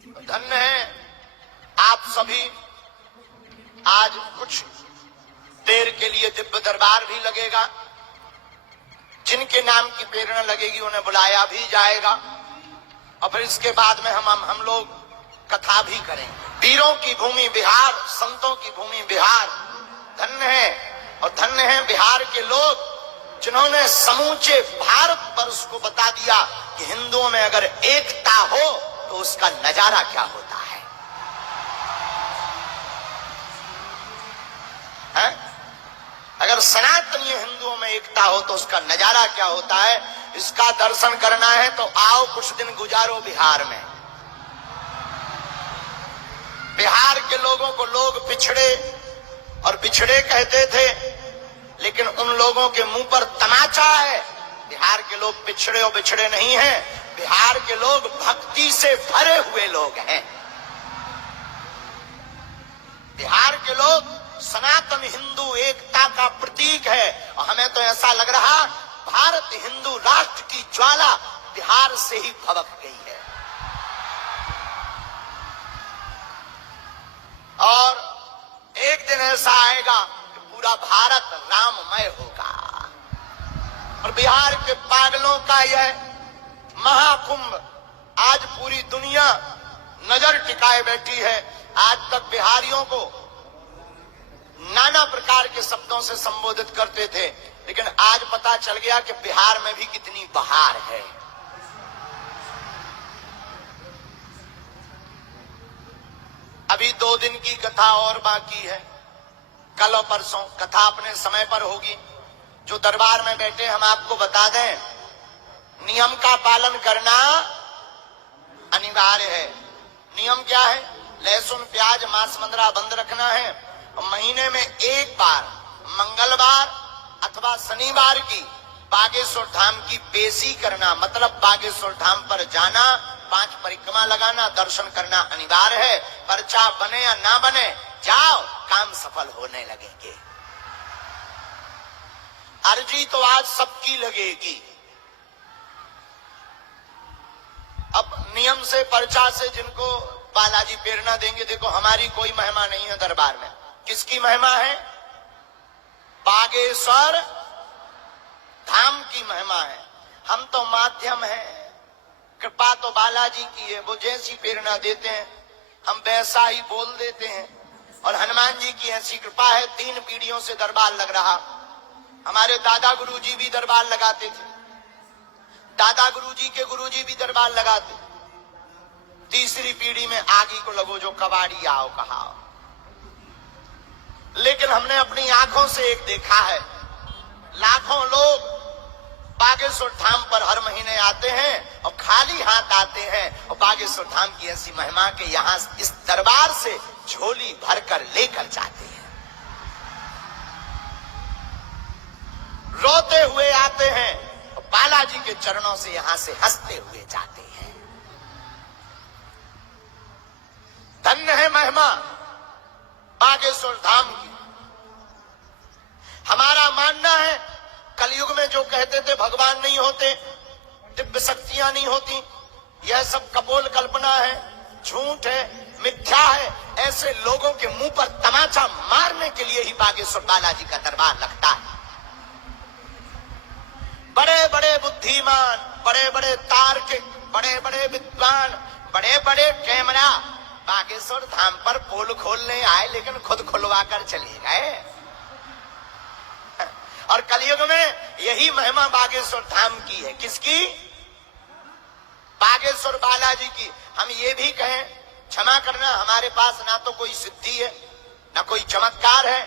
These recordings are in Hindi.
धन्य है आप सभी। आज कुछ देर के लिए दिव्य दरबार भी लगेगा। जिनके नाम की प्रेरणा लगेगी उन्हें बुलाया भी जाएगा और फिर इसके बाद में हम लोग कथा भी करेंगे। वीरों की भूमि बिहार, संतों की भूमि बिहार। धन्य है और धन्य है बिहार के लोग जिन्होंने समूचे भारत वर्ष को बता दिया कि हिंदुओं में अगर एकता हो तो उसका नजारा क्या होता है? अगर सनातनीय हिंदुओं में एकता हो तो उसका नजारा क्या होता है? इसका दर्शन करना है तो आओ कुछ दिन गुजारो बिहार में। बिहार के लोगों को लोग पिछड़े और बिछड़े कहते थे, लेकिन उन लोगों के मुंह पर तमाचा है। बिहार के लोग पिछड़े और बिछड़े नहीं हैं। बिहार के लोग भक्ति से भरे हुए लोग हैं। बिहार के लोग सनातन हिंदू एकता का प्रतीक है और हमें तो ऐसा लग रहा भारत हिंदू राष्ट्र की ज्वाला बिहार से ही भभक गई है। और एक दिन ऐसा आएगा कि पूरा भारत राममय होगा और बिहार के पागलों का यह महाकुंभ आज पूरी दुनिया नजर टिकाए बैठी है। आज तक बिहारियों को नाना प्रकार के शब्दों से संबोधित करते थे, लेकिन आज पता चल गया कि बिहार में भी कितनी बहार है। अभी 2 दिन की कथा और बाकी है। कल और परसों कथा अपने समय पर होगी। जो दरबार में बैठे हम आपको बता दें, नियम का पालन करना अनिवार्य है। नियम क्या है? लहसुन प्याज मांस मंदरा बंद रखना है और महीने में एक बार मंगलवार अथवा शनिवार की बागेश्वर धाम की पेशी करना, मतलब बागेश्वर धाम पर जाना, 5 परिक्रमा लगाना, दर्शन करना अनिवार्य है। पर्चा बने या ना बने, जाओ, काम सफल होने लगेंगे। अर्जी तो आज सबकी लगेगी। अब नियम से पर्चा से जिनको बालाजी प्रेरणा देंगे, देखो हमारी कोई महिमा नहीं है दरबार में। किसकी महिमा है? बागेश्वर धाम की महिमा है। हम तो माध्यम हैं। कृपा तो बालाजी की है। वो जैसी प्रेरणा देते हैं हम वैसा ही बोल देते हैं और हनुमान जी की ऐसी कृपा है। 3 पीढ़ियों से दरबार लग रहा। हमारे दादा गुरुजी भी दरबार लगाते थे, दादा गुरुजी के गुरुजी भी दरबार लगाते। तीसरी पीढ़ी में आगे को लगो जो कबाड़ी आओ कहाओ। लेकिन हमने अपनी आंखों से एक देखा है, लाखों लोग बागेश्वर धाम पर हर महीने आते हैं और खाली हाथ आते हैं और बागेश्वर धाम की ऐसी महिमा के यहाँ इस दरबार से झोली भरकर लेकर जाते हैं। रोते हुए आते हैं और बालाजी के चरणों से यहां से हंसते हुए जाते हैं। धन्य है महिमा बागेश्वर धाम की। हमारा मानना है कलयुग में जो कहते थे भगवान नहीं होते, दिव्य शक्तियां नहीं होती, यह सब कपोल कल्पना है, झूठ है, मिथ्या है, ऐसे लोगों के मुंह पर तमाचा मारने के लिए ही बागेश्वर बालाजी का दरबार लगता है। बड़े बड़े बुद्धिमान, बड़े बड़े तार्किक, बड़े बड़े विद्वान, बड़े बड़े कैमरा बागेश्वर धाम पर पोल खोलने आए, लेकिन खुद खुलवा कर चले गए। और कलयुग में यही महिमा बागेश्वर धाम की है। किसकी? बागेश्वर बालाजी की। हम ये भी कहें, क्षमा करना, हमारे पास ना तो कोई सिद्धि है, ना कोई चमत्कार है,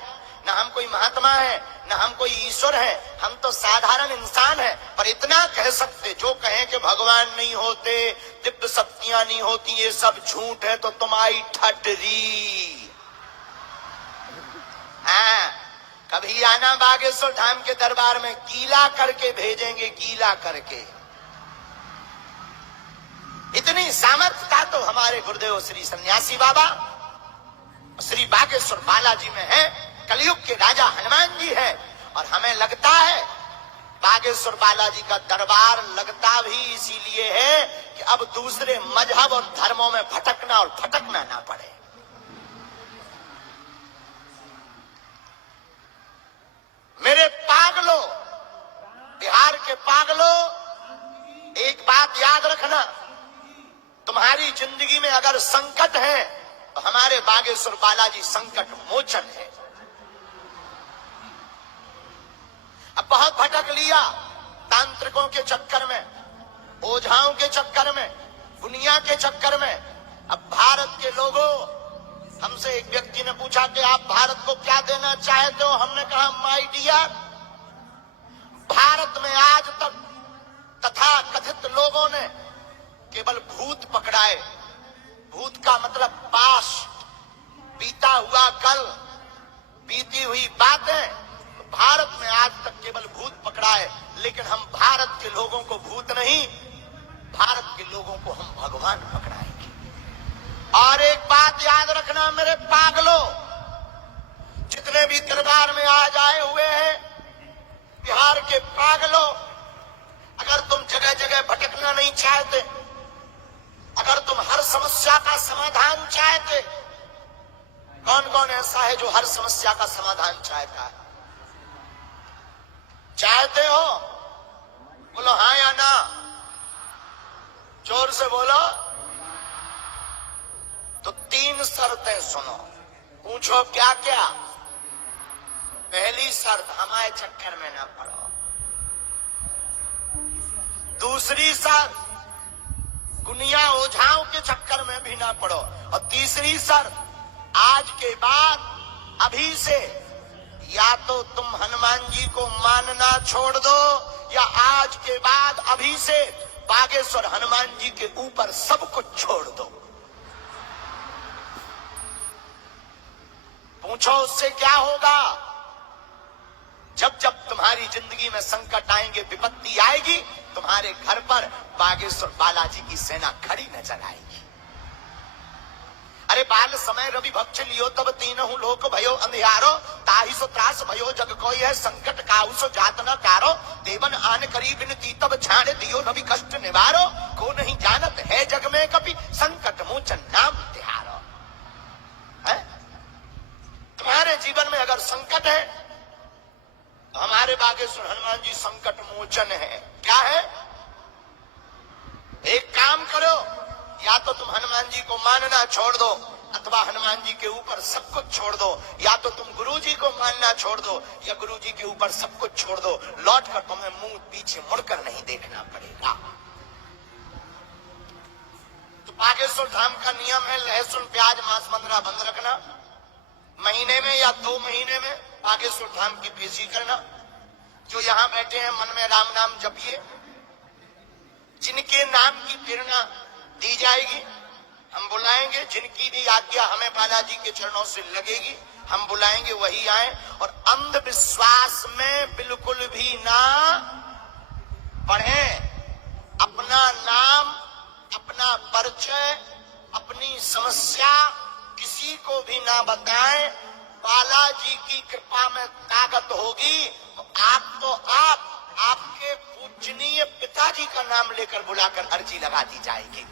ना हम कोई महात्मा है, ना हम कोई ईश्वर है। हम तो साधारण इंसान है। पर इतना कह सकते, जो कहें कि भगवान नहीं होते, दिव्य शक्तियां नहीं होती, ये सब झूठ है, तो तुम्हारी ठटरी। हाँ, कभी आना बागेश्वर धाम के दरबार में, गीला करके भेजेंगे, गीला करके। इतनी सामर्थ्यता तो हमारे गुरुदेव श्री सन्यासी बाबा श्री बागेश्वर बालाजी में है। कलयुग के राजा हनुमान जी है और हमें लगता है बागेश्वर बालाजी का दरबार लगता भी इसीलिए है कि अब दूसरे मजहब और धर्मों में भटकना और फटकना ना पड़े। मेरे पागलों, बिहार के पागलों, एक बात याद रखना, तुम्हारी जिंदगी में अगर संकट है तो हमारे बागेश्वर बालाजी संकट मोचन है। अब बहुत भटक लिया तांत्रिकों के चक्कर में, ओझाओं के चक्कर में, दुनिया के चक्कर में। अब भारत के लोगों, हमसे एक व्यक्ति ने पूछा कि आप भारत को क्या देना चाहते हो? हमने कहा माय डियर, भारत में आज तक तथा कथित लोगों ने केवल भूत पकड़ाए। भूत का मतलब पास्ट, बीता हुआ कल, बीती हुई बातें। भारत में आज तक केवल भूत पकड़ाए, लेकिन हम भारत के लोगों को भूत नहीं, भारत के लोगों को हम भगवान पकड़ाएंगे। और एक बात याद रखना मेरे पागलों, जितने भी दरबार में आज आए हुए हैं, बिहार के पागलों, अगर तुम जगह जगह भटकना नहीं चाहते, अगर तुम हर समस्या का समाधान चाहते, कौन कौन ऐसा है जो हर समस्या का समाधान चाहता है? चाहते हो? बोलो हाँ या ना, जोर से बोलो। तो 3 शर्तें सुनो, पूछो क्या क्या। पहली शर्त, हमारे चक्कर में ना पड़ो। दूसरी शर्त, दुनिया ओझाओं के चक्कर में भी ना पड़ो। और तीसरी शर्त, आज के बाद अभी से या तो तुम हनुमान जी को मानना छोड़ दो, या आज के बाद अभी से बागेश्वर हनुमान जी के ऊपर सब कुछ छोड़ दो। पूछो उससे क्या होगा? जब जब तुम्हारी जिंदगी में संकट आएंगे, विपत्ति आएगी, तुम्हारे घर पर बागेश्वर बालाजी की सेना खड़ी नजर आएगी। अरे बाल समय रवि भक्ष लियो तब तीनहु लोक भयो अंधियारो, ताहि सो त्रास भयो जग कोई है, संकट काहू सो जात न कारो, देवन आन करी बिनती तब छाड़ दियो रवि कष्ट निवारो, को नहीं जानत है जग में कभी, संकट मोचन नाम तिहारो। तुम्हारे जीवन में अगर संकट है तो हमारे बागेश्वर हनुमान जी संकट मोचन है। क्या है? एक काम करो, या तो तुम हनुमान जी को मानना छोड़ दो, अथवा हनुमान जी के ऊपर सब कुछ छोड़ दो। या तो तुम गुरु जी को मानना छोड़ दो, या गुरु जी के ऊपर सब कुछ छोड़ दो। लौटकर तुम्हें मुंह पीछे मुड़कर नहीं देखना पड़ेगा। तो बागेश्वर धाम का नियम है, लहसुन प्याज मांस मंदरा बंद रखना। महीने में या 2 महीने में बागेश्वर धाम की पेशी करना। जो यहां बैठे हैं मन में राम नाम जपिए। जिनके नाम की प्रेरणा दी जाएगी हम बुलाएंगे, जिनकी भी आज्ञा हमें बालाजी के चरणों से लगेगी हम बुलाएंगे, वही आए। और अंधविश्वास में बिल्कुल भी ना पढ़े। अपना नाम, अपना परिचय, अपनी समस्या किसी को भी ना बताएं। बालाजी की कृपा में ताकत होगी तो आपके पूजनीय पिताजी का नाम लेकर बुलाकर अर्जी लगा दी जाएगी।